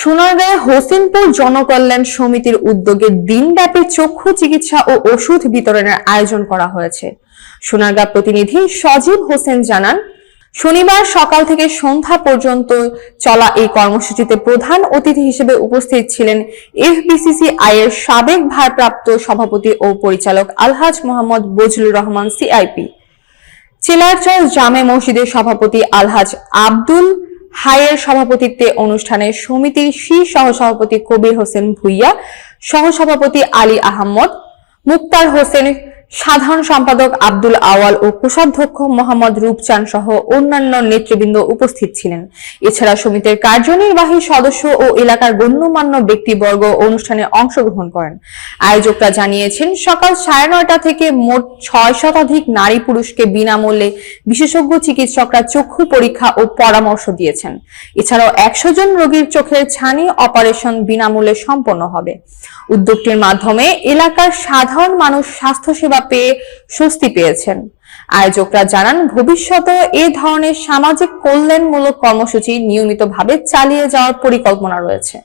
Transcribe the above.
সোনারগাঁয়ে হোসেনপুর জনকল্যাণ সমিতির উদ্যোগে দিনব্যাপী চক্ষু চিকিৎসা ও ওষুধ বিতরণের আয়োজন করা হয়েছে। সোনারগাঁ প্রতিনিধি সজীব হোসেন জানান, শনিবার সকাল থেকে সন্ধ্যা পর্যন্ত চলা এই কর্মসূচিতে প্রধান অতিথি হিসেবে উপস্থিত ছিলেন এফবিসিসিআই এর সাবেক ভারপ্রাপ্ত সভাপতি ও পরিচালক আলহাজ মোহাম্মদ বজলুর রহমান সিআইপি, চেলারচর জামে মসজিদের সভাপতি আলহাজ আব্দুল হাইয়ের সভাপতিত্বে অনুষ্ঠানে সমিতির সহ-সভাপতি কবির হোসেন ভুইয়া, সহসভাপতি আলী আহমদ, মুক্তার হোসেন, সাধারণ সম্পাদক আব্দুল আওয়াল ও কোষাধ্যক্ষ মোহাম্মদ রূপচান সহ অন্যান্য নেতৃবৃন্দ উপস্থিত ছিলেন। এছাড়া সমিতির কার্যনির্বাহী সদস্য ও এলাকার গণ্যমান্য ব্যক্তিবর্গ অনুষ্ঠানে অংশগ্রহণ করেন। আয়োজকরা জানিয়েছেন, সকাল 9:30 থেকে মোট 6 শতাধিক নারী পুরুষকে বিনামূল্যে বিশেষজ্ঞ চিকিৎসকরা চক্ষু পরীক্ষা ও পরামর্শ দিয়েছেন। এছাড়াও 100 জন রোগীর চোখের ছানি অপারেশন বিনামূল্যে সম্পন্ন হবে। উদ্যোগটির মাধ্যমে এলাকার সাধারণ মানুষ স্বাস্থ্যসেবা পেয়ে স্বস্তি পেয়েছেন। আয়োজকরা জানান, ভবিষ্যতে এ ধরনের সামাজিক কল্যাণমূলক কর্মসূচি নিয়মিতভাবে চালিয়ে যাওয়ার পরিকল্পনা রয়েছে।